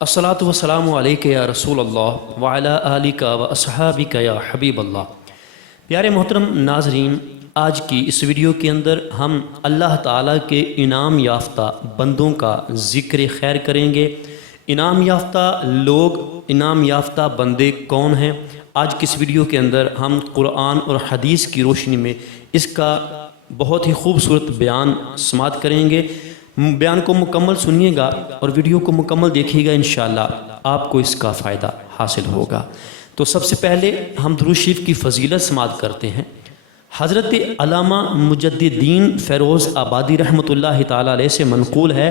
الصلاۃ والسلام علیک یا رسول اللہ وعلی آلک و اصحابک یا حبیب اللہ۔ پیارے محترم ناظرین، آج کی اس ویڈیو کے اندر ہم اللہ تعالیٰ کے انعام یافتہ بندوں کا ذکر خیر کریں گے۔ انعام یافتہ لوگ، انعام یافتہ بندے کون ہیں؟ آج کی اس ویڈیو کے اندر ہم قرآن اور حدیث کی روشنی میں اس کا بہت ہی خوبصورت بیان سماعت کریں گے۔ بیان کو مکمل سنیے گا اور ویڈیو کو مکمل دیکھیے گا، انشاءاللہ آپ کو اس کا فائدہ حاصل ہوگا۔ تو سب سے پہلے ہم درود شریف کی فضیلت سماعت کرتے ہیں۔ حضرت علامہ مجددین فیروز آبادی رحمۃ اللہ تعالیٰ علیہ سے منقول ہے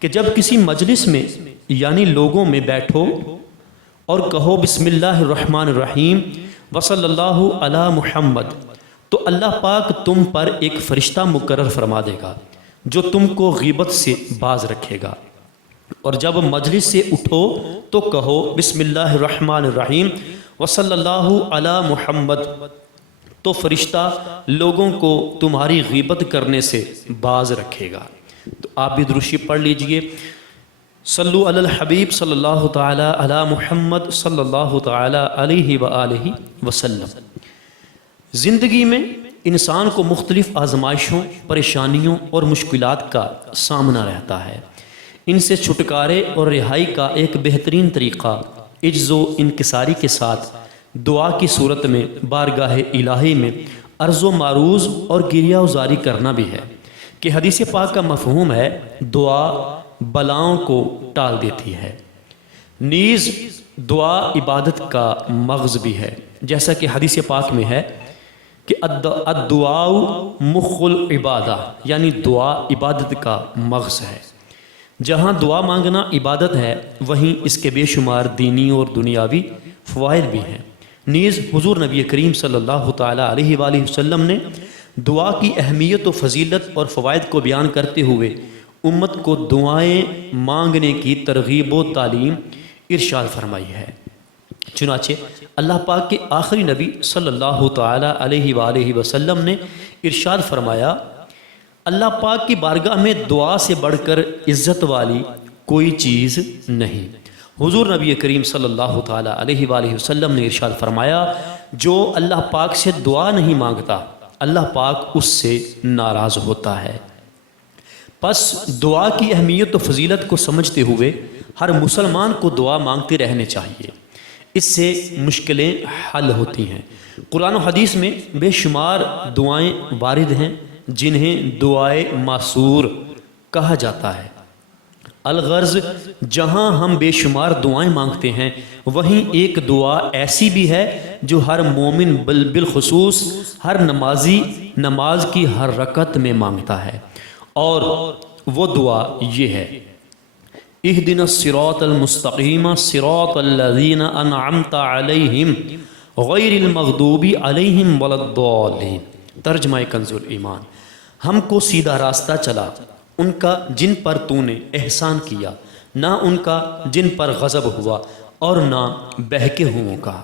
کہ جب کسی مجلس میں یعنی لوگوں میں بیٹھو اور کہو بسم اللہ الرحمن الرحیم وصلی اللہ علی محمد، تو اللہ پاک تم پر ایک فرشتہ مقرر فرما دے گا جو تم کو غیبت سے باز رکھے گا، اور جب مجلس سے اٹھو تو کہو بسم اللہ الرحمن الرحیم وصلی اللہ علی محمد، تو فرشتہ لوگوں کو تمہاری غیبت کرنے سے باز رکھے گا۔ تو آپ بھی درود شریف پڑھ لیجئے، صلو علی الحبیب صلی اللہ تعالی علی محمد صلی اللہ تعالی علیہ وآلہ وسلم۔ زندگی میں انسان کو مختلف آزمائشوں، پریشانیوں اور مشکلات کا سامنا رہتا ہے۔ ان سے چھٹکارے اور رہائی کا ایک بہترین طریقہ عجز و انکساری کے ساتھ دعا کی صورت میں بارگاہ الہی میں عرض و معروض اور گریہ وزاری کرنا بھی ہے، کہ حدیث پاک کا مفہوم ہے دعا بلاؤں کو ٹال دیتی ہے۔ نیز دعا عبادت کا مغز بھی ہے، جیسا کہ حدیث پاک میں ہے کہ الدعاء مخ العبادہ، یعنی دعا عبادت کا مغز ہے۔ جہاں دعا مانگنا عبادت ہے، وہیں اس کے بے شمار دینی اور دنیاوی فوائد بھی ہیں۔ نیز حضور نبی کریم صلی اللہ تعالیٰ علیہ وآلہ وسلم نے دعا کی اہمیت و فضیلت اور فوائد کو بیان کرتے ہوئے امت کو دعائیں مانگنے کی ترغیب و تعلیم ارشاد فرمائی ہے۔ چنانچہ اللہ پاک کے آخری نبی صلی اللہ تعالیٰ علیہ وآلہ وسلم نے ارشاد فرمایا، اللہ پاک کی بارگاہ میں دعا سے بڑھ کر عزت والی کوئی چیز نہیں۔ حضور نبی کریم صلی اللہ تعالیٰ علیہ وآلہ وسلم نے ارشاد فرمایا، جو اللہ پاک سے دعا نہیں مانگتا اللہ پاک اس سے ناراض ہوتا ہے۔ پس دعا کی اہمیت و فضیلت کو سمجھتے ہوئے ہر مسلمان کو دعا مانگتے رہنے چاہیے، اس سے مشکلیں حل ہوتی ہیں۔ قرآن و حدیث میں بے شمار دعائیں وارد ہیں جنہیں دعائے معصور کہا جاتا ہے۔ الغرض جہاں ہم بے شمار دعائیں مانگتے ہیں، وہیں ایک دعا ایسی بھی ہے جو ہر مومن بالخصوص ہر نمازی نماز کی ہر رکعت میں مانگتا ہے، اور وہ دعا یہ ہے، اہدنا الصراط المستقیم صراط الذین انعمت علیہم غیر المغضوب علیہم ولا الضالین۔ ترجمہ کنز الایمان، ہم کو سیدھا راستہ چلا ان کا جن پر تو نے احسان کیا، نہ ان کا جن پر غضب ہوا اور نہ بہکے ہوئوں کا۔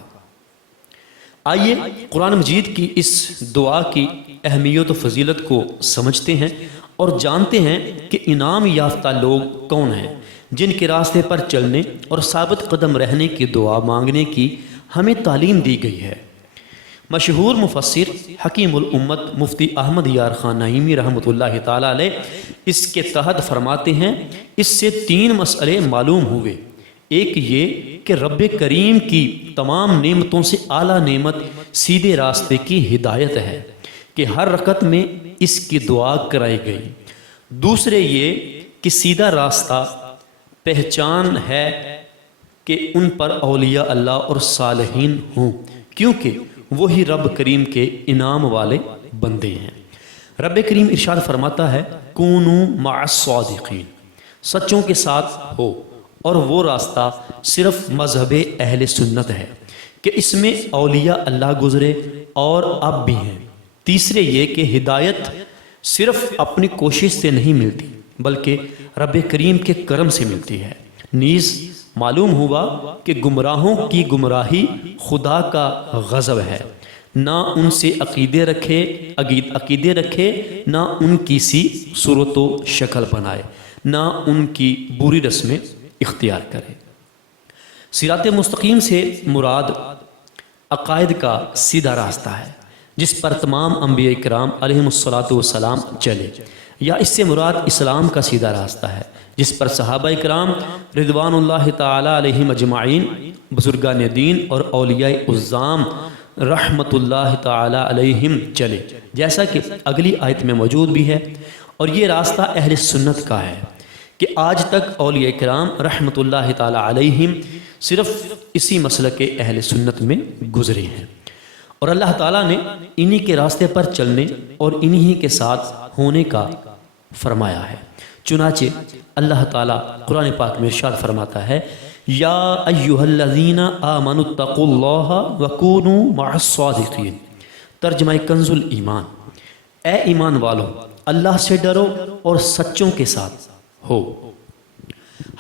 آئیے قرآن مجید کی اس دعا کی اہمیت و فضیلت کو سمجھتے ہیں اور جانتے ہیں کہ انعام یافتہ لوگ کون ہیں جن کے راستے پر چلنے اور ثابت قدم رہنے کی دعا مانگنے کی ہمیں تعلیم دی گئی ہے۔ مشہور مفسر حکیم الامت مفتی احمد یار خان نعیمی رحمۃ اللہ تعالیٰ علیہ اس کے تحت فرماتے ہیں، اس سے 3 مسئلے معلوم ہوئے۔ ایک یہ کہ رب کریم کی تمام نعمتوں سے اعلیٰ نعمت سیدھے راستے کی ہدایت ہے کہ ہر رکعت میں اس کی دعا کرائی گئی۔ دوسرے یہ کہ سیدھا راستہ پہچان ہے کہ ان پر اولیاء اللہ اور صالحین ہوں، کیونکہ وہی رب کریم کے انعام والے بندے ہیں۔ رب کریم ارشاد فرماتا ہے، کونوا مع الصادقین، سچوں کے ساتھ ہو، اور وہ راستہ صرف مذہب اہل سنت ہے کہ اس میں اولیاء اللہ گزرے اور اب بھی ہیں۔ تیسرے یہ کہ ہدایت صرف اپنی کوشش سے نہیں ملتی بلکہ رب کریم کے کرم سے ملتی ہے۔ نیز معلوم ہوا کہ گمراہوں کی گمراہی خدا کا غضب ہے، نہ ان سے عقیدے رکھے نہ ان کی سی صورت و شکل بنائے، نہ ان کی بری رسمیں اختیار کرے۔ صراط مستقیم سے مراد عقائد کا سیدھا راستہ ہے جس پر تمام انبیاء کرام علیہم الصلاۃ والسلام چلے، یا اس سے مراد اسلام کا سیدھا راستہ ہے جس پر صحابہ کرام رضوان اللہ تعالی علیہم اجمعین، بزرگان دین اور اولیاء اعظام رحمت اللہ تعالی علیہم چلے، جیسا کہ اگلی آیت میں موجود بھی ہے۔ اور یہ راستہ اہل سنت کا ہے کہ آج تک اولیاء کرام رحمت اللہ تعالی علیہم صرف اسی مسلک اہل سنت میں گزرے ہیں، اور اللہ تعالیٰ نے انہی کے راستے پر چلنے اور انہی کے ساتھ ہونے کا فرمایا ہے۔ چنانچہ اللہ تعالیٰ قرآن پاک میں ارشاد فرماتا ہے، یا ایہا الذین آمنوا اتقوا اللہ وکونوا مع الصادقین۔ ترجمہ کنز الایمان، اے ایمان والو اللہ سے ڈرو اور سچوں کے ساتھ ہو۔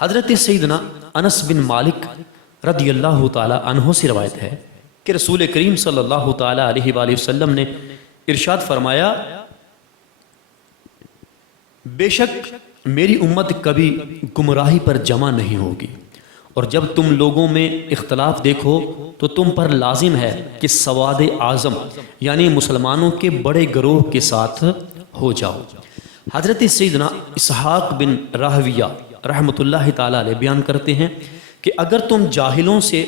حضرت سیدنا انس بن مالک رضی اللہ تعالی عنہ سے روایت ہے کہ رسول کریم صلی اللہ تعالی علیہ وآلہ وسلم نے ارشاد فرمایا، بے شک میری امت کبھی گمراہی پر جمع نہیں ہوگی، اور جب تم لوگوں میں اختلاف دیکھو تو تم پر لازم ہے کہ سواد اعظم یعنی مسلمانوں کے بڑے گروہ کے ساتھ ہو جاؤ۔ حضرت سیدنا اسحاق بن راہویہ رحمۃ اللہ تعالی علیہ بیان کرتے ہیں کہ اگر تم جاہلوں سے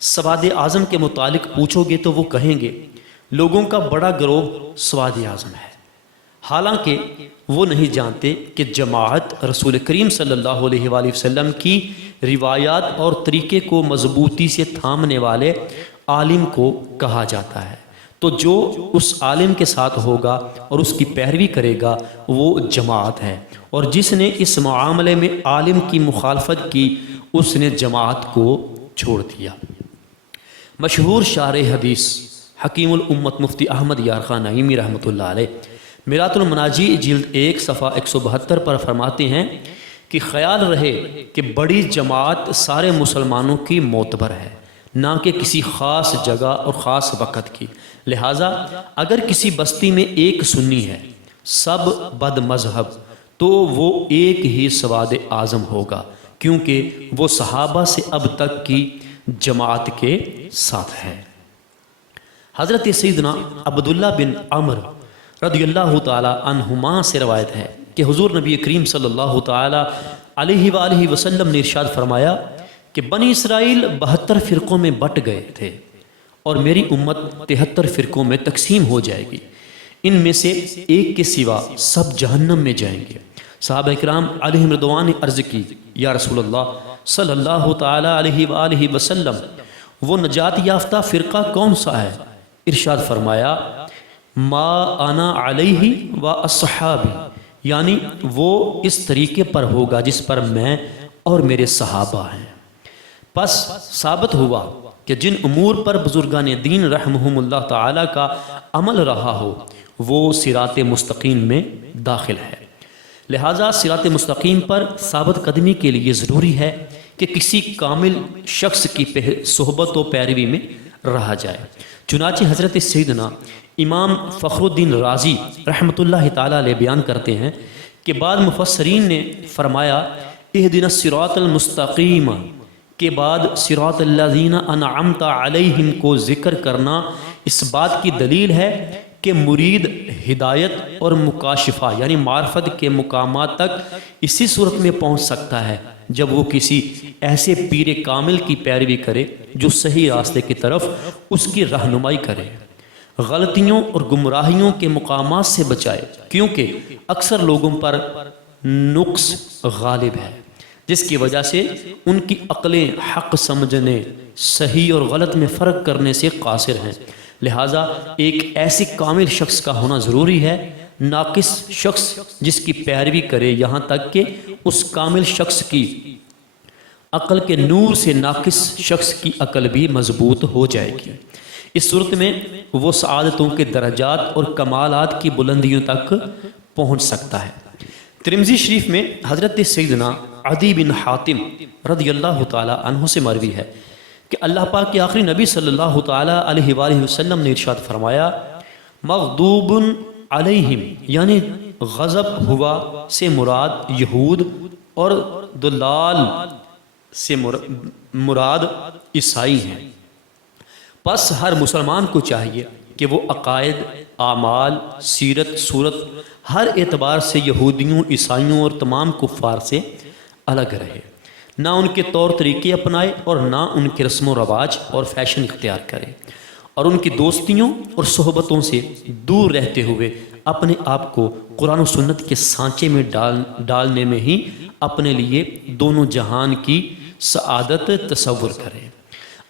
سواد اعظم کے متعلق پوچھو گے تو وہ کہیں گے لوگوں کا بڑا گروہ سواد اعظم ہے، حالانکہ وہ نہیں جانتے کہ جماعت رسول کریم صلی اللہ علیہ وآلہ وسلم کی روایات اور طریقے کو مضبوطی سے تھامنے والے عالم کو کہا جاتا ہے۔ تو جو اس عالم کے ساتھ ہوگا اور اس کی پیروی کرے گا وہ جماعت ہے، اور جس نے اس معاملے میں عالم کی مخالفت کی اس نے جماعت کو چھوڑ دیا۔ مشہور شارح حدیث حکیم الامت مفتی احمد یار خان نعیمی رحمۃ اللہ علیہ میرات المناجی جلد 1 صفحہ 172 پر فرماتے ہیں کہ خیال رہے کہ بڑی جماعت سارے مسلمانوں کی معتبر ہے، نہ کہ کسی خاص جگہ اور خاص وقت کی، لہٰذا اگر کسی بستی میں ایک سنی ہے سب بد مذہب تو وہ ایک ہی سواد اعظم ہوگا، کیونکہ وہ صحابہ سے اب تک کی جماعت کے ساتھ ہے۔ حضرت سیدنا عبداللہ بن عمر رضی اللہ تعالی عنہما سے روایت ہے کہ حضور نبی کریم صلی اللہ تعالی علیہ وآلہ وسلم نے ارشاد فرمایا کہ بنی اسرائیل 72 فرقوں میں بٹ گئے تھے اور میری امت 73 فرقوں میں تقسیم ہو جائے گی، ان میں سے ایک کے سوا سب جہنم میں جائیں گے۔ صحابہ کرام علیہم رضوان نے عرض کی، یا رسول اللہ صلی اللہ تعالی علیہ وآلہ وسلم وہ نجات یافتہ فرقہ کون سا ہے؟ ارشاد فرمایا، ما انا علیہ و اصحابی، یعنی وہ اس طریقے پر ہوگا جس پر میں اور میرے صحابہ ہیں۔ پس ثابت ہوا کہ جن امور پر بزرگان دین رحمہم اللہ تعالی کا عمل رہا ہو وہ صراط مستقیم میں داخل ہے، لہٰذا صراط مستقیم پر ثابت قدمی کے لیے ضروری ہے کہ کسی کامل شخص کی صحبت و پیروی میں رہا جائے۔ چنانچہ حضرت سیدنا امام فخر الدین رازی رحمۃ اللہ تعالی علیہ بیان کرتے ہیں کہ بعض مفسرین نے فرمایا اہدنا الصراط المستقیم کے بعد صراط الذین انعمت علیہم کو ذکر کرنا اس بات کی دلیل ہے کہ مرید ہدایت اور مکاشفہ یعنی معرفت کے مقامات تک اسی صورت میں پہنچ سکتا ہے جب وہ کسی ایسے پیر کامل کی پیروی کرے جو صحیح راستے کی طرف اس کی رہنمائی کرے، غلطیوں اور گمراہیوں کے مقامات سے بچائے، کیونکہ اکثر لوگوں پر نقص غالب ہے جس کی وجہ سے ان کی عقلیں حق سمجھنے، صحیح اور غلط میں فرق کرنے سے قاصر ہیں، لہٰذا ایک ایسی کامل شخص کا ہونا ضروری ہے، ناقص شخص جس کی پیروی کرے یہاں تک کہ اس کامل شخص کی عقل کے نور سے ناقص شخص کی عقل بھی مضبوط ہو جائے گی۔ اس صورت میں وہ سعادتوں کے درجات اور کمالات کی بلندیوں تک پہنچ سکتا ہے۔ ترمذی شریف میں حضرت سیدنا عدی بن حاتم رضی اللہ تعالی عنہ سے مروی ہے کہ اللہ پاک کے آخری نبی صلی اللہ تعالی علیہ وآلہ وسلم نے ارشاد فرمایا، مغضوب علیہم یعنی غضب ہوا سے مراد یہود اور دلال سے مراد عیسائی ہیں۔ پس ہر مسلمان کو چاہیے کہ وہ عقائد، اعمال، سیرت، صورت ہر اعتبار سے یہودیوں، عیسائیوں اور تمام کفار سے الگ رہے، نہ ان کے طور طریقے اپنائے اور نہ ان کے رسم و رواج اور فیشن اختیار کرے، اور ان کی دوستیوں اور صحبتوں سے دور رہتے ہوئے اپنے آپ کو قرآن و سنت کے سانچے میں ڈالنے میں ہی اپنے لیے دونوں جہان کی سعادت تصور کرے۔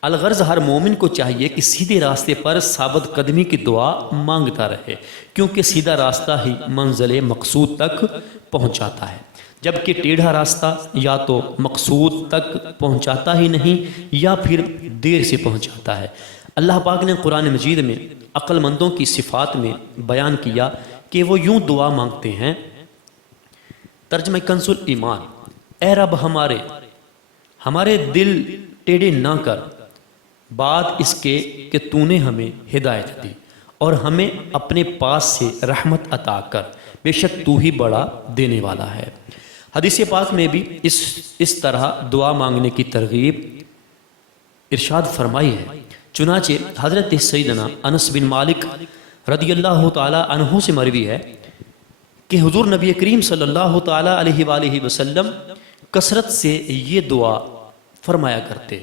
الغرض ہر مومن کو چاہیے کہ سیدھے راستے پر ثابت قدمی کی دعا مانگتا رہے، کیونکہ سیدھا راستہ ہی منزل مقصود تک پہنچاتا ہے، جبکہ ٹیڑھا راستہ یا تو مقصود تک پہنچاتا ہی نہیں یا پھر دیر سے پہنچاتا ہے۔ اللہ پاک نے قرآن مجید میں عقل مندوں کی صفات میں بیان کیا کہ وہ یوں دعا مانگتے ہیں۔ ترجمہ کنز الایمان: اے رب ہمارے دل ٹیڑھے نہ کر، بعد اس کے کہ تو نے ہمیں ہدایت دی، اور ہمیں اپنے پاس سے رحمت عطا کر، بے شک تو ہی بڑا دینے والا ہے۔ حدیث پاک میں بھی اس طرح دعا مانگنے کی ترغیب ارشاد فرمائی ہے۔ چنانچہ حضرت سیدنا انس بن مالک رضی اللہ تعالی عنہ سے مروی ہے کہ حضور نبی کریم صلی اللہ تعالی علیہ وآلہ وسلم کثرت سے یہ دعا فرمایا کرتے: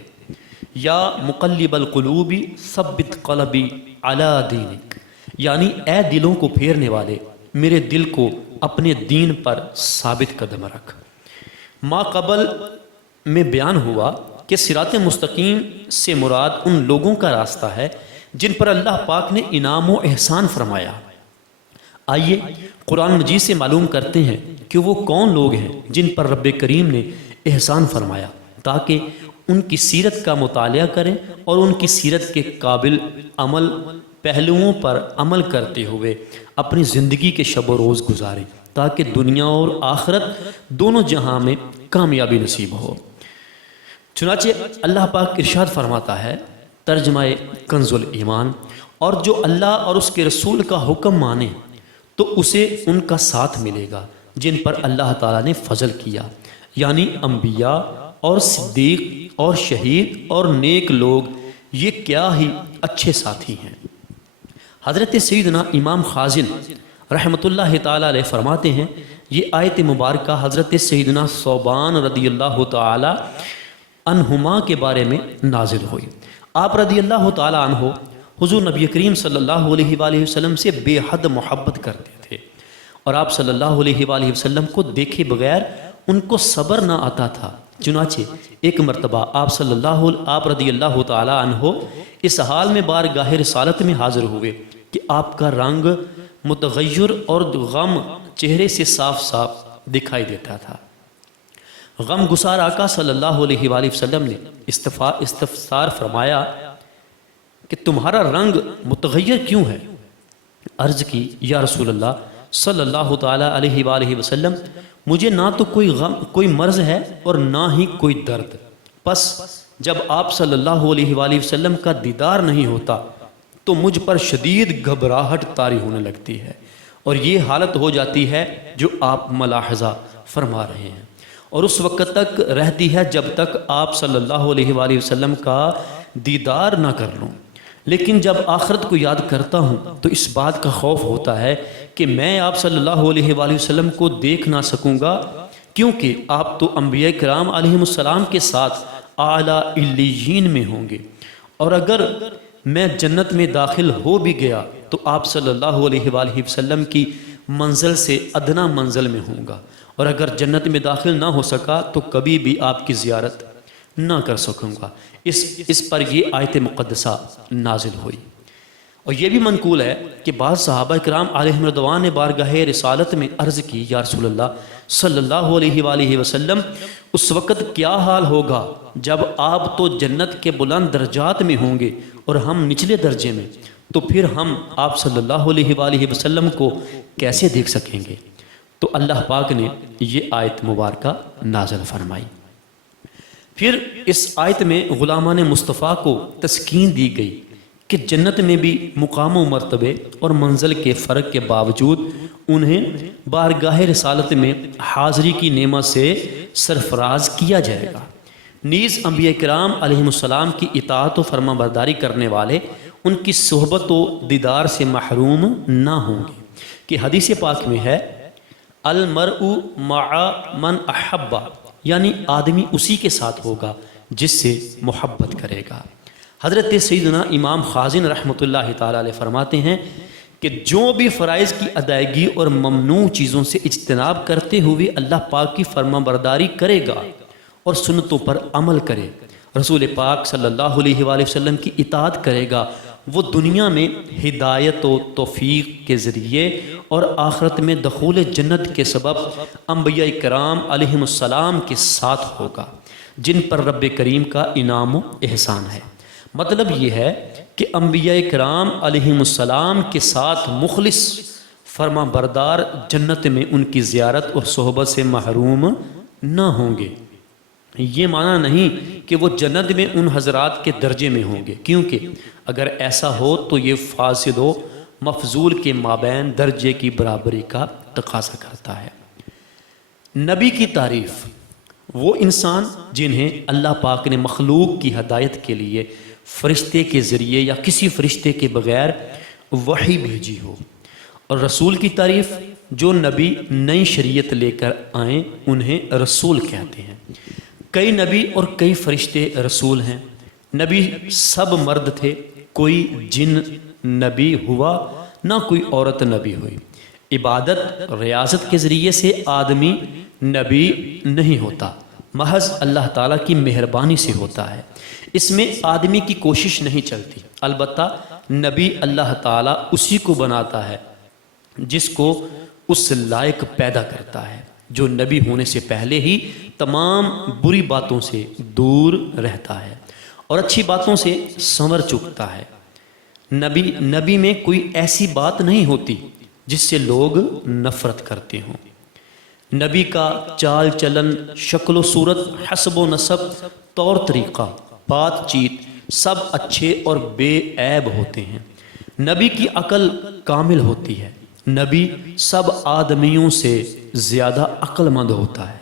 یا مقلب القلوب ثبت قلبی علی دینک، یعنی اے دلوں کو پھیرنے والے، میرے دل کو اپنے دین پر ثابت قدم رکھ۔ ما قبل میں بیان ہوا کہ صراط مستقیم سے مراد ان لوگوں کا راستہ ہے جن پر اللہ پاک نے انعام و احسان فرمایا۔ آئیے قرآن مجید سے معلوم کرتے ہیں کہ وہ کون لوگ ہیں جن پر رب کریم نے احسان فرمایا، تاکہ ان کی سیرت کا مطالعہ کریں اور ان کی سیرت کے قابل عمل پہلوؤں پر عمل کرتے ہوئے اپنی زندگی کے شب و روز گزاریں، تاکہ دنیا اور آخرت دونوں جہاں میں کامیابی نصیب ہو۔ چنانچہ اللہ پاک ارشاد فرماتا ہے، ترجمہ کنز الایمان: اور جو اللہ اور اس کے رسول کا حکم مانے تو اسے ان کا ساتھ ملے گا جن پر اللہ تعالیٰ نے فضل کیا، یعنی انبیاء اور صدیق اور شہید اور نیک لوگ، یہ کیا ہی اچھے ساتھی ہیں۔ حضرت سیدنا امام خازن رحمۃ اللہ تعالیٰ علیہ فرماتے ہیں، یہ آیت مبارکہ حضرت سیدنا ثوبان رضی اللہ تعالیٰ عنہما کے بارے میں نازل ہوئی۔ آپ رضی اللہ تعالیٰ عنہ حضور نبی کریم صلی اللہ علیہ وآلہ وسلم سے بے حد محبت کرتے تھے، اور آپ صلی اللہ علیہ وآلہ وسلم کو دیکھے بغیر ان کو صبر نہ آتا تھا۔ چنانچہ ایک مرتبہ آپ رضی اللہ تعالیٰ عنہ اس حال میں بارگاہ رسالت میں حاضر ہوئے کہ آپ کا رنگ متغیر اور غم چہرے سے صاف صاف دکھائی دیتا تھا۔ غم گسار آقا صلی اللہ علیہ وآلہ وسلم نے استفسار فرمایا کہ تمہارا رنگ متغیر کیوں ہے؟ عرض کی، یا رسول اللہ صلی اللہ تعالیٰ علیہ وآلہ وسلم، مجھے نہ تو کوئی مرض ہے اور نہ ہی کوئی درد، پس جب آپ صلی اللہ علیہ وآلہ وسلم کا دیدار نہیں ہوتا تو مجھ پر شدید گھبراہٹ طاری ہونے لگتی ہے، اور یہ حالت ہو جاتی ہے جو آپ ملاحظہ فرما رہے ہیں، اور اس وقت تک رہتی ہے جب تک آپ صلی اللہ علیہ وآلہ وسلم کا دیدار نہ کر لوں، لیکن جب آخرت کو یاد کرتا ہوں تو اس بات کا خوف ہوتا ہے کہ میں آپ صلی اللہ علیہ وآلہ وسلم کو دیکھ نہ سکوں گا، کیونکہ آپ تو انبیاء کرام علیہم السلام کے ساتھ اعلیٰ علیین میں ہوں گے، اور اگر میں جنت میں داخل ہو بھی گیا تو آپ صلی اللہ علیہ وآلہ وسلم کی منزل سے ادنا منزل میں ہوں گا، اور اگر جنت میں داخل نہ ہو سکا تو کبھی بھی آپ کی زیارت نہ کر سکوں گا۔ اس پر یہ آیت مقدسہ نازل ہوئی۔ اور یہ بھی منقول ہے کہ بعض صحابہ کرام علیہم رضوان نے بارگاہ رسالت میں عرض کی، یا رسول اللہ صلی اللہ علیہ وآلہ وسلم، اس وقت کیا حال ہوگا جب آپ تو جنت کے بلند درجات میں ہوں گے اور ہم نچلے درجے میں، تو پھر ہم آپ صلی اللہ علیہ وآلہ وسلم کو کیسے دیکھ سکیں گے؟ تو اللہ پاک نے یہ آیت مبارکہ نازل فرمائی۔ پھر اس آیت میں غلامان مصطفیٰ کو تسکین دی گئی کہ جنت میں بھی مقام و مرتبے اور منزل کے فرق کے باوجود انہیں بارگاہ رسالت میں حاضری کی نعمت سے سرفراز کیا جائے گا۔ نیز انبیاء کرام علیہم السلام کی اطاعت و فرما برداری کرنے والے ان کی صحبت و دیدار سے محروم نہ ہوں گے، کہ حدیث پاک میں ہے المرء مع من احب، یعنی آدمی اسی کے ساتھ ہوگا جس سے محبت کرے گا۔ حضرت سیدنا امام خازن رحمۃ اللہ تعالی علیہ فرماتے ہیں کہ جو بھی فرائض کی ادائیگی اور ممنوع چیزوں سے اجتناب کرتے ہوئے اللہ پاک کی فرما برداری کرے گا اور سنتوں پر عمل کرے، رسول پاک صلی اللہ علیہ وآلہ وسلم کی اطاعت کرے گا، وہ دنیا میں ہدایت و توفیق کے ذریعے اور آخرت میں دخول جنت کے سبب انبیاء کرام علیہم السلام کے ساتھ ہوگا، جن پر رب کریم کا انعام و احسان ہے۔ مطلب یہ ہے کہ انبیاء کرام علیہم السلام کے ساتھ مخلص فرما بردار جنت میں ان کی زیارت اور صحبت سے محروم نہ ہوں گے۔ یہ معنی نہیں کہ وہ جنت میں ان حضرات کے درجے میں ہوں گے، کیونکہ اگر ایسا ہو تو یہ فاسد و مفضول کے مابین درجے کی برابری کا تقاضا کرتا ہے۔ نبی کی تعریف، وہ انسان جنہیں اللہ پاک نے مخلوق کی ہدایت کے لیے فرشتے کے ذریعے یا کسی فرشتے کے بغیر وحی بھیجی ہو، اور رسول کی تعریف، جو نبی نئی شریعت لے کر آئیں انہیں رسول کہتے ہیں۔ کئی نبی اور کئی فرشتے رسول ہیں۔ نبی سب مرد تھے، کوئی جن نبی ہوا نہ کوئی عورت نبی ہوئی۔ عبادت ریاضت کے ذریعے سے آدمی نبی نہیں ہوتا، محض اللہ تعالیٰ کی مہربانی سے ہوتا ہے، اس میں آدمی کی کوشش نہیں چلتی۔ البتہ نبی اللہ تعالیٰ اسی کو بناتا ہے جس کو اس لائق پیدا کرتا ہے، جو نبی ہونے سے پہلے ہی تمام بری باتوں سے دور رہتا ہے اور اچھی باتوں سے سنور چکتا ہے۔ نبی میں کوئی ایسی بات نہیں ہوتی جس سے لوگ نفرت کرتے ہوں۔ نبی کا چال چلن، شکل و صورت، حسب و نسب، طور طریقہ، بات چیت سب اچھے اور بے عیب ہوتے ہیں۔ نبی کی عقل کامل ہوتی ہے۔ نبی سب آدمیوں سے زیادہ عقل مند ہوتا ہے۔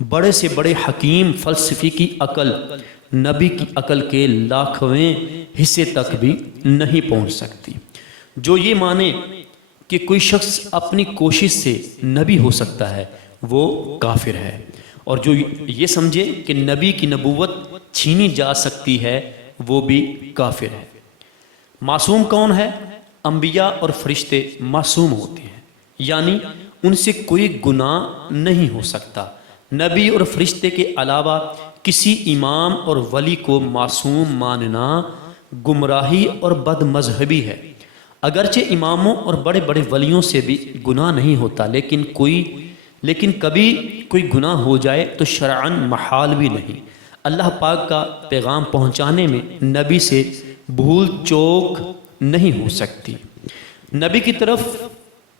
بڑے سے بڑے حکیم فلسفی کی عقل نبی کی عقل کے لاکھویں حصے تک بھی نہیں پہنچ سکتی۔ جو یہ مانے کہ کوئی شخص اپنی کوشش سے نبی ہو سکتا ہے وہ کافر ہے، اور جو یہ سمجھے کہ نبی کی نبوت چھینی جا سکتی ہے وہ بھی کافر ہے۔ معصوم کون ہے؟ انبیاء اور فرشتے معصوم ہوتے ہیں، یعنی ان سے کوئی گناہ نہیں ہو سکتا۔ نبی اور فرشتے کے علاوہ کسی امام اور ولی کو معصوم ماننا گمراہی اور بد مذہبی ہے۔ اگرچہ اماموں اور بڑے بڑے ولیوں سے بھی گناہ نہیں ہوتا، لیکن کبھی کوئی گناہ ہو جائے تو شرعاً محال بھی نہیں۔ اللہ پاک کا پیغام پہنچانے میں نبی سے بھول چوک نہیں ہو سکتی۔ نبی کی طرف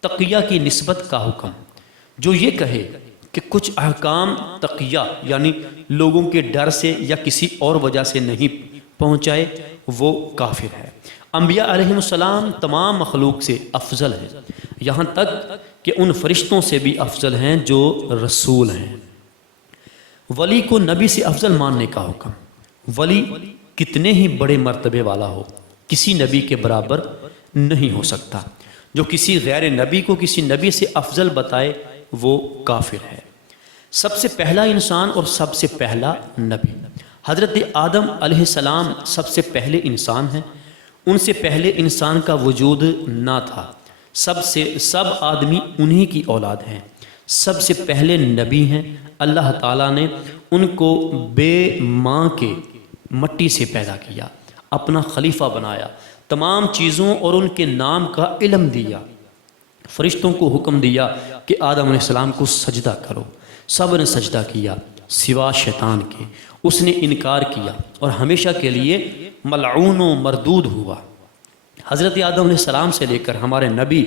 تقیہ کی نسبت کا حکم، جو یہ کہے کہ کچھ احکام تقیہ یعنی لوگوں کے ڈر سے یا کسی اور وجہ سے نہیں پہنچائے، وہ کافر ہے۔ انبیاء علیہم السلام تمام مخلوق سے افضل ہیں، یہاں تک کہ ان فرشتوں سے بھی افضل ہیں جو رسول ہیں۔ ولی کو نبی سے افضل ماننے کا حکم، ولی کتنے ہی بڑے مرتبے والا ہو کسی نبی کے برابر نہیں ہو سکتا۔ جو کسی غیر نبی کو کسی نبی سے افضل بتائے وہ کافر ہے۔ سب سے پہلا انسان اور سب سے پہلا نبی حضرت آدم علیہ السلام سب سے پہلے انسان ہیں۔ ان سے پہلے انسان کا وجود نہ تھا، سب آدمی انہی کی اولاد ہیں۔ سب سے پہلے نبی ہیں۔ اللہ تعالیٰ نے ان کو بے ماں کے مٹی سے پیدا کیا، اپنا خلیفہ بنایا، تمام چیزوں اور ان کے نام کا علم دیا، فرشتوں کو حکم دیا کہ آدم علیہ السلام کو سجدہ کرو۔ سب نے سجدہ کیا سوا شیطان کے، اس نے انکار کیا اور ہمیشہ کے لیے ملعون و مردود ہوا۔ حضرت آدم علیہ السلام سے لے کر ہمارے نبی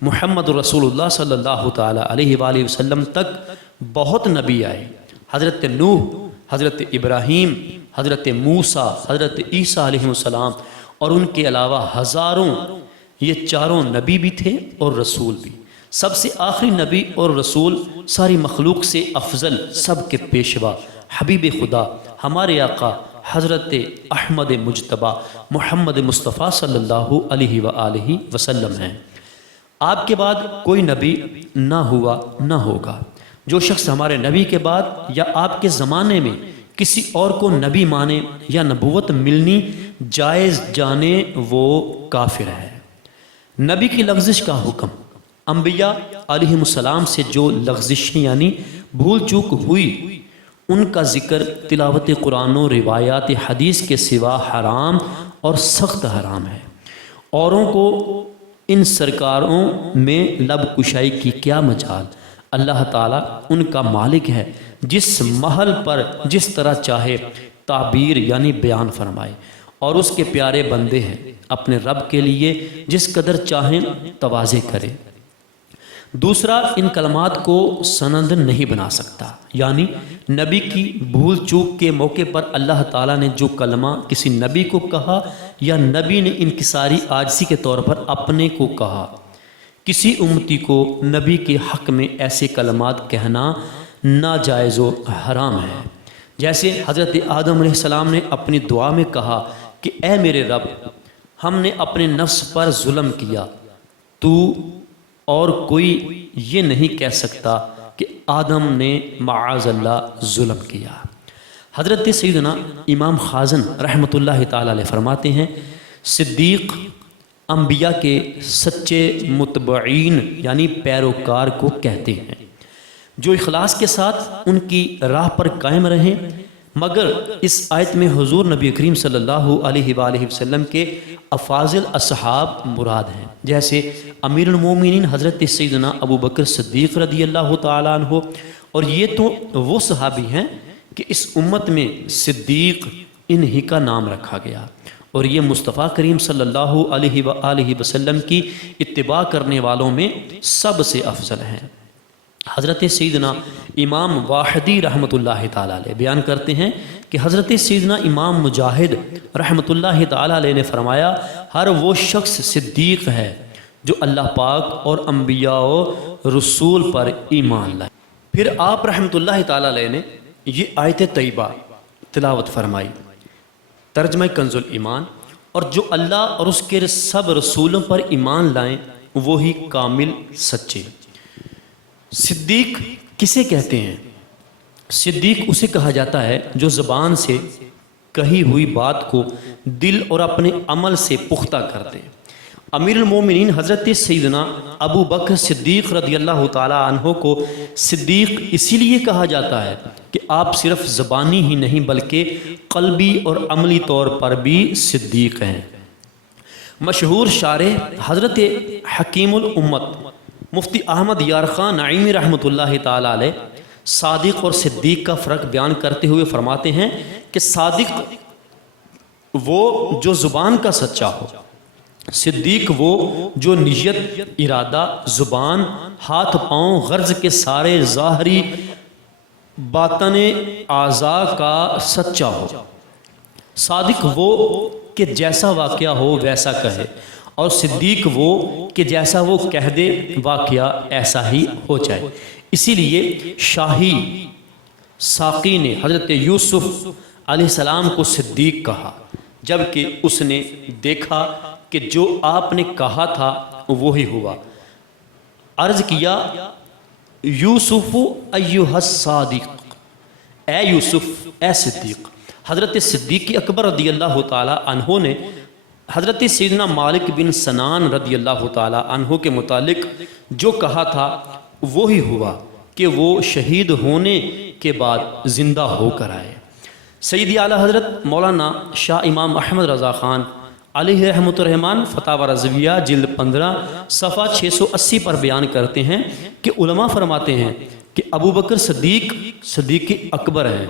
محمد رسول اللہ صلی اللہ تعالیٰ علیہ وآلہ وسلم تک بہت نبی آئے۔ حضرت نوح، حضرت ابراہیم، حضرت موسیٰ، حضرت عیسیٰ علیہ السلام اور ان کے علاوہ ہزاروں، یہ چاروں نبی بھی تھے اور رسول بھی۔ سب سے آخری نبی اور رسول، ساری مخلوق سے افضل، سب کے پیشوا، حبیب خدا ہمارے آقا حضرت احمد مجتبیٰ محمد مصطفیٰ صلی اللہ علیہ وآلہ وسلم ہیں۔ آپ کے بعد کوئی نبی نہ ہوا نہ ہوگا۔ جو شخص ہمارے نبی کے بعد یا آپ کے زمانے میں کسی اور کو نبی مانے یا نبوت ملنی جائز جانے وہ کافر ہے۔ نبی کی لغزش کا حکم، انبیاء علیہ السلام سے جو لغزشیں یعنی بھول چوک ہوئی ان کا ذکر تلاوت قرآن و روایات حدیث کے سوا حرام اور سخت حرام ہے۔ اوروں کو ان سرکاروں میں لب کشائی کی کیا مجال، اللہ تعالیٰ ان کا مالک ہے، جس محل پر جس طرح چاہے تعبیر یعنی بیان فرمائے، اور اس کے پیارے بندے ہیں، اپنے رب کے لیے جس قدر چاہیں تواضع کرے۔ دوسرا، ان کلمات کو سند نہیں بنا سکتا، یعنی نبی کی بھول چوک کے موقع پر اللہ تعالیٰ نے جو کلمہ کسی نبی کو کہا یا نبی نے انکساری عاجزی کے طور پر اپنے کو کہا، کسی امتی کو نبی کے حق میں ایسے کلمات کہنا ناجائز و حرام ہے۔ جیسے حضرت آدم علیہ السلام نے اپنی دعا میں کہا کہ اے میرے رب، ہم نے اپنے نفس پر ظلم کیا، تو اور کوئی یہ نہیں کہہ سکتا کہ آدم نے معاذ اللہ ظلم کیا۔ حضرت سیدنا امام خازن رحمۃ اللہ تعالی علیہ فرماتے ہیں، صدیق انبیاء کے سچے متبعین یعنی پیروکار کو کہتے ہیں، جو اخلاص کے ساتھ ان کی راہ پر قائم رہیں۔ مگر اس آیت میں حضور نبی کریم صلی اللہ علیہ وآلہ وسلم کے افاضل اصحاب مراد ہیں، جیسے امیر المومنین حضرت سیدنا ابو بکر صدیق رضی اللہ تعالیٰ عنہ، اور یہ تو وہ صحابی ہیں کہ اس امت میں صدیق انہی کا نام رکھا گیا، اور یہ مصطفیٰ کریم صلی اللہ علیہ وآلہ وسلم کی اتباع کرنے والوں میں سب سے افضل ہیں۔ حضرت سیدنا امام واحدی رحمۃ اللہ تعالیٰ علیہ بیان کرتے ہیں کہ حضرت سیدنا امام مجاہد رحمۃ اللہ تعالیٰ علیہ نے فرمایا، ہر وہ شخص صدیق ہے جو اللہ پاک اور انبیاء و رسول پر ایمان لائے۔ پھر آپ رحمۃ اللہ تعالیٰ علیہ نے یہ آیت طیبہ تلاوت فرمائی، ترجمہ کنز الایمان، اور جو اللہ اور اس کے سب رسولوں پر ایمان لائیں وہی کامل سچے۔ صدیق کسے کہتے ہیں؟ صدیق اسے کہا جاتا ہے جو زبان سے کہی ہوئی بات کو دل اور اپنے عمل سے پختہ کر دے۔ امیر المومنین حضرت سیدنا ابو بکر صدیق رضی اللہ تعالیٰ عنہ کو صدیق اسی لیے کہا جاتا ہے کہ آپ صرف زبانی ہی نہیں بلکہ قلبی اور عملی طور پر بھی صدیق ہیں۔ مشہور شارح حضرت حکیم الامت مفتی احمد یارخان نعیمی رحمۃ اللہ تعالیٰ علیہ صادق اور صدیق کا فرق بیان کرتے ہوئے فرماتے ہیں کہ صادق وہ جو زبان کا سچا ہو، صدیق وہ جو نیت، ارادہ، زبان، ہاتھ پاؤں، غرض کے سارے ظاہری باطن اعضاء کا سچا ہو۔ صادق وہ کہ جیسا واقعہ ہو ویسا کہے، اور صدیق وہ کہ جیسا وہ کہہ دے واقعہ ایسا ہی ہو جائے۔ اسی لیے شاہی ساقی نے حضرت یوسف علیہ السلام کو صدیق کہا، جبکہ اس نے دیکھا کہ جو آپ نے کہا تھا وہی ہوا۔ عرض کیا، یوسف ایھا الصادق، اے یوسف، اے صدیق۔ حضرت صدیق اکبر رضی اللہ تعالی عنہ نے حضرت سیدنا مالک بن سنان رضی اللہ تعالی عنہ کے متعلق جو کہا تھا وہی ہوا کہ وہ شہید ہونے کے بعد زندہ ہو کر آئے۔ سیدی اعلیٰ حضرت مولانا شاہ امام احمد رضا خان علیہ رحمۃ الرحمان فتاوی رضویہ جلد 15 صفحہ 680 پر بیان کرتے ہیں کہ علماء فرماتے ہیں کہ ابو بکر صدیق اکبر ہیں،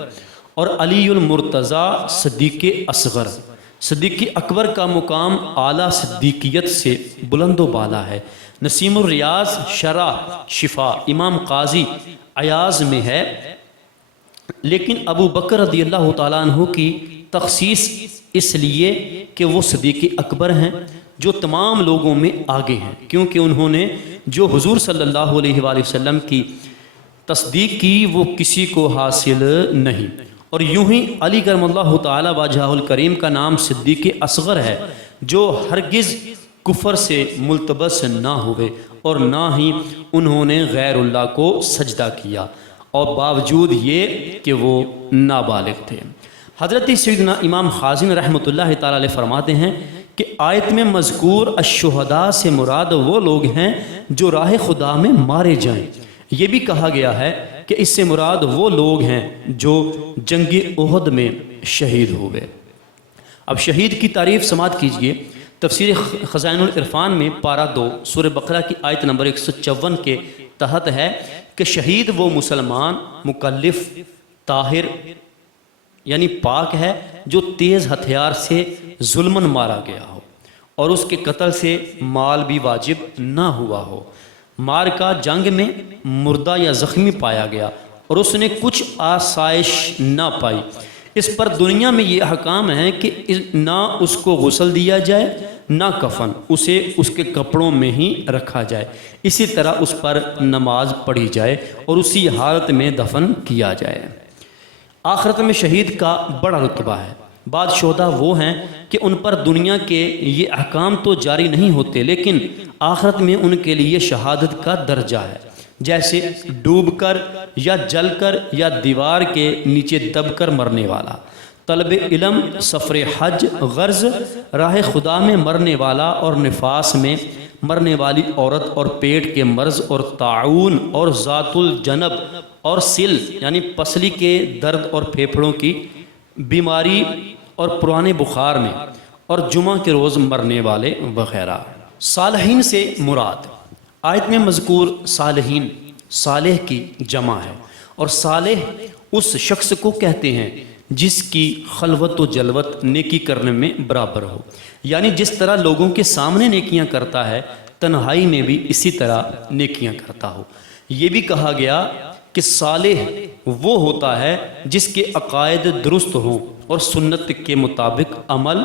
اور علی المرتضیٰ صدیق اصغر۔ صدیق اکبر کا مقام اعلیٰ صدیقیت سے بلند و بالا ہے۔ نسیم الریاض شرح شفا امام قاضی ایاز میں ہے، لیکن ابو بکر رضی اللہ تعالیٰ عنہ کی تخصیص اس لیے کہ وہ صدیق اکبر ہیں جو تمام لوگوں میں آگے ہیں، کیونکہ انہوں نے جو حضور صلی اللہ علیہ وآلہ وسلم کی تصدیق کی وہ کسی کو حاصل نہیں، اور یوں ہی علی کرم اللہ تعالی وجہہ الکریم کا نام صدیق اصغر ہے، جو ہرگز کفر سے ملتبس نہ ہوئے اور نہ ہی انہوں نے غیر اللہ کو سجدہ کیا، اور باوجود یہ کہ وہ نابالغ تھے۔ حضرت سیدنا امام خازن رحمۃ اللہ تعالی علیہ فرماتے ہیں کہ آیت میں مذکور الشہداء سے مراد وہ لوگ ہیں جو راہ خدا میں مارے جائیں۔ یہ بھی کہا گیا ہے کہ اس سے مراد وہ لوگ ہیں جو جنگ احد میں شہید ہوئے۔ اب شہید کی تعریف سماعت کیجئے۔ تفسیر خزائن العرفان میں پارہ 2 سورہ بقرہ کی آیت نمبر 154 کے تحت ہے کہ شہید وہ مسلمان مکلف طاہر یعنی پاک ہے جو تیز ہتھیار سے ظلماً مارا گیا ہو اور اس کے قتل سے مال بھی واجب نہ ہوا ہو، مار کا جنگ میں مردہ یا زخمی پایا گیا اور اس نے کچھ آسائش نہ پائی، اس پر دنیا میں یہ احکام ہے کہ نہ اس کو غسل دیا جائے نہ کفن، اسے اس کے کپڑوں میں ہی رکھا جائے، اسی طرح اس پر نماز پڑھی جائے اور اسی حالت میں دفن کیا جائے۔ آخرت میں شہید کا بڑا رتبہ ہے۔ بعض شہداء وہ ہیں کہ ان پر دنیا کے یہ احکام تو جاری نہیں ہوتے، لیکن آخرت میں ان کے لیے شہادت کا درجہ ہے، جیسے ڈوب کر یا جل کر یا دیوار کے نیچے دب کر مرنے والا، طلب علم، سفر حج، غرض، راہ خدا میں مرنے والا، اور نفاس میں مرنے والی عورت، اور پیٹ کے مرض اور طاعون اور ذات الجنب اور سل یعنی پسلی کے درد اور پھیپھڑوں کی بیماری اور پرانے بخار میں، اور جمعہ کے روز مرنے والے وغیرہ۔ صالحین سے مراد آیت میں مذکور صالحین صالح کی جمع ہے، اور صالح اس شخص کو کہتے ہیں جس کی خلوت و جلوت نیکی کرنے میں برابر ہو، یعنی جس طرح لوگوں کے سامنے نیکیاں کرتا ہے تنہائی میں بھی اسی طرح نیکیاں کرتا ہو۔ یہ بھی کہا گیا کہ صالح وہ ہوتا ہے جس کے عقائد درست ہوں اور سنت کے مطابق عمل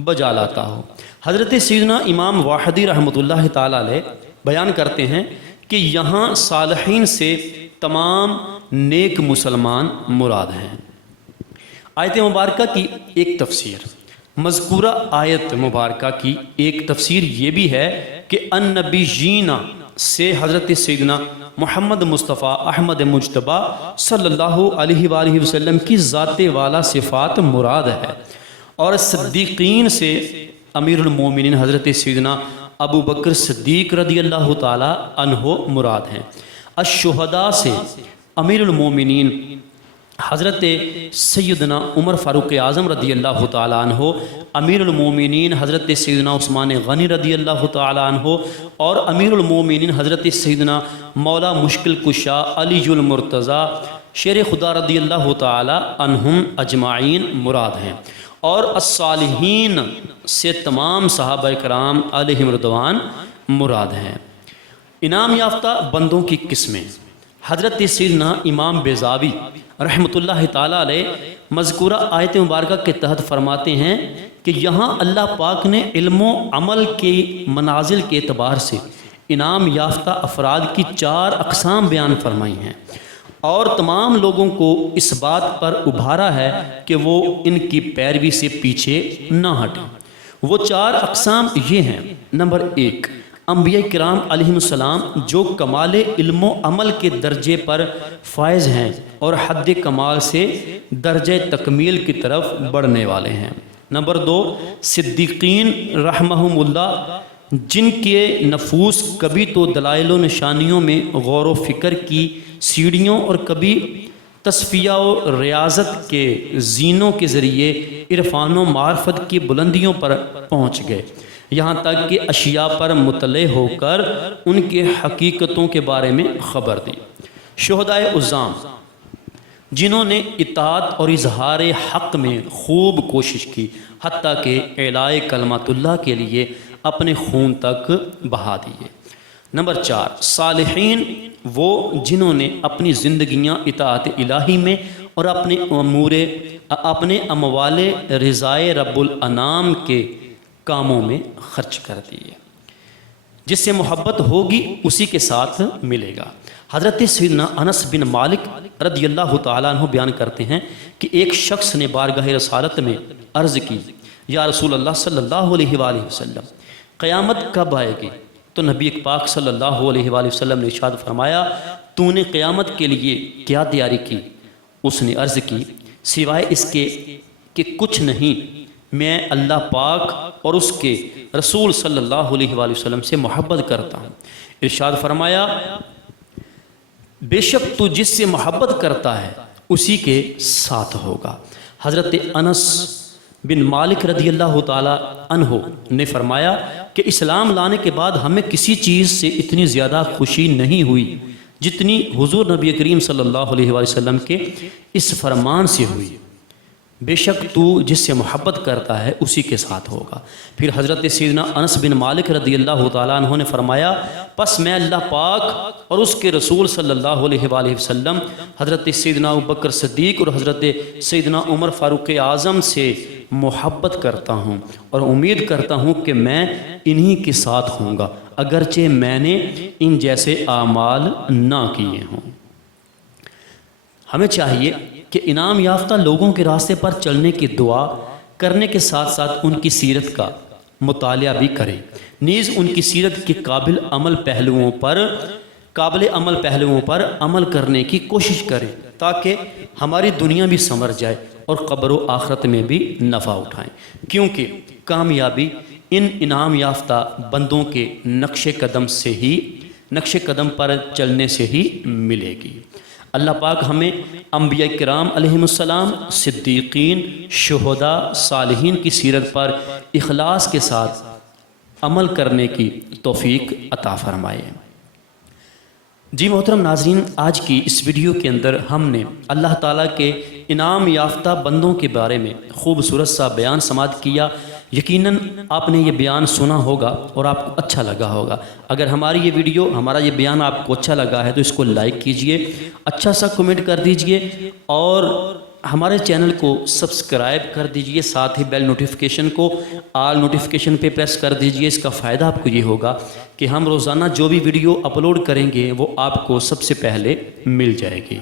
بجا لاتا ہو۔ حضرت سیدنا امام واحدی رحمۃ اللہ تعالی علیہ بیان کرتے ہیں کہ یہاں صالحین سے تمام نیک مسلمان مراد ہیں۔ آیت مبارکہ کی ایک تفسیر، مذکورہ آیت مبارکہ کی ایک تفسیر یہ بھی ہے کہ النبیین سے حضرت سیدنا محمد مصطفیٰ احمد مجتبیٰ صلی اللہ علیہ وآلہ وسلم کی ذات والا صفات مراد ہے، اور صدیقین سے امیر المومنین حضرت سیدنا ابو بکر صدیق رضی اللہ تعالی عنہ مراد ہیں۔ الشہداء سے امیر المومنین حضرت سیدنا عمر فاروق اعظم رضی اللہ تعالی عنہ، امیر المومنین حضرت سیدنا عثمان غنی رضی اللہ تعالی عنہ، اور امیر المومنین حضرت سیدنا مولا مشکل کشا علی المرتضیٰ شیر خدا رضی اللہ تعالی عنہم اجمعین مراد ہیں۔ اور الصالحین سے تمام صحابہ کرام علیہم رضوان مراد ہیں۔ انعام یافتہ بندوں کی قسمیں، حضرت سیدنا امام بیضاوی رحمۃ اللہ تعالی علیہ مذکورہ آیت مبارکہ کے تحت فرماتے ہیں کہ یہاں اللہ پاک نے علم و عمل کے منازل کے اعتبار سے انعام یافتہ افراد کی 4 اقسام بیان فرمائی ہیں، اور تمام لوگوں کو اس بات پر ابھارا ہے کہ وہ ان کی پیروی سے پیچھے نہ ہٹیں۔ وہ 4 اقسام یہ ہیں: نمبر 1، انبیاء کرام علیہ السلام جو کمال علم و عمل کے درجے پر فائز ہیں اور حد کمال سے درجہ تکمیل کی طرف بڑھنے والے ہیں۔ نمبر 2، صدیقین رحمہم اللہ جن کے نفوس کبھی تو دلائل و نشانیوں میں غور و فکر کی سیڑھیوں اور کبھی تصفیہ و ریاضت کے زینوں کے ذریعے عرفان و معرفت کی بلندیوں پر پہنچ گئے، یہاں تک کہ اشیاء پر مطلع ہو کر ان کے حقیقتوں کے بارے میں خبر دی۔ شہدائے عظام جنہوں نے اطاعت اور اظہار حق میں خوب کوشش کی، حتیٰ کہ اعلاء کلمۃ اللہ کے لیے اپنے خون تک بہا دیے۔ نمبر 4، صالحین وہ جنہوں نے اپنی زندگیاں اطاعت الہی میں اور اپنے اموال رضائے رب الانام کے کاموں میں خرچ کر دیے۔ جس سے محبت ہوگی اسی کے ساتھ ملے گا۔ حضرت سیدنا انس بن مالک رضی اللہ تعالیٰ عنہ بیان کرتے ہیں کہ ایک شخص نے بارگاہ رسالت میں عرض کی، یا رسول اللہ صلی اللہ علیہ وآلہ وسلم قیامت کب آئے گی؟ تو نبی پاک صلی اللہ علیہ وآلہ وسلم نے ارشاد فرمایا، تو نے قیامت کے لیے کیا تیاری کی؟ اس نے عرض کی، سوائے اس کے کہ کچھ نہیں، میں اللہ پاک اور اس کے رسول صلی اللہ علیہ وآلہ وسلم سے محبت کرتا ہوں۔ ارشاد فرمایا، بے شک تو جس سے محبت کرتا ہے اسی کے ساتھ ہوگا۔ حضرت انس بن مالک رضی اللہ تعالی عنہ نے فرمایا کہ اسلام لانے کے بعد ہمیں کسی چیز سے اتنی زیادہ خوشی نہیں ہوئی جتنی حضور نبی کریم صلی اللہ علیہ وآلہ وسلم کے اس فرمان سے ہوئی، بے شک تو جس سے محبت کرتا ہے اسی کے ساتھ ہوگا۔ پھر حضرت سیدنا انس بن مالک رضی اللہ تعالیٰ عنہ نے فرمایا، پس میں اللہ پاک اور اس کے رسول صلی اللہ علیہ وآلہ وسلم، حضرت سیدنا ابوبکر صدیق اور حضرت سیدنا عمر فاروق اعظم سے محبت کرتا ہوں اور امید کرتا ہوں کہ میں انہی کے ساتھ ہوں گا، اگرچہ میں نے ان جیسے اعمال نہ کیے ہوں۔ ہمیں چاہیے کہ انعام یافتہ لوگوں کے راستے پر چلنے کی دعا کرنے کے ساتھ ساتھ ان کی سیرت کا مطالعہ بھی کریں، نیز ان کی سیرت کے قابل عمل پہلوؤں پر عمل کرنے کی کوشش کریں تاکہ ہماری دنیا بھی سنور جائے اور قبر و آخرت میں بھی نفع اٹھائیں، کیونکہ کامیابی ان انعام یافتہ بندوں کے نقش قدم پر چلنے سے ہی ملے گی۔ اللہ پاک ہمیں انبیاء کرام علیہم السلام، صدیقین، شہداء، صالحین کی سیرت پر اخلاص کے ساتھ عمل کرنے کی توفیق عطا فرمائے۔ جی محترم ناظرین، آج کی اس ویڈیو کے اندر ہم نے اللہ تعالیٰ کے انعام یافتہ بندوں کے بارے میں خوبصورت سا بیان سماعت کیا۔ یقیناً آپ نے یہ بیان سنا ہوگا اور آپ کو اچھا لگا ہوگا۔ اگر ہماری یہ ویڈیو، ہمارا یہ بیان آپ کو اچھا لگا ہے تو اس کو لائک کیجئے، اچھا سا کمنٹ کر دیجئے اور ہمارے چینل کو سبسکرائب کر دیجئے، ساتھ ہی بیل نوٹیفیکیشن کو آل نوٹیفیکیشن پہ پریس کر دیجئے۔ اس کا فائدہ آپ کو یہ ہوگا کہ ہم روزانہ جو بھی ویڈیو اپلوڈ کریں گے وہ آپ کو سب سے پہلے مل جائے گی۔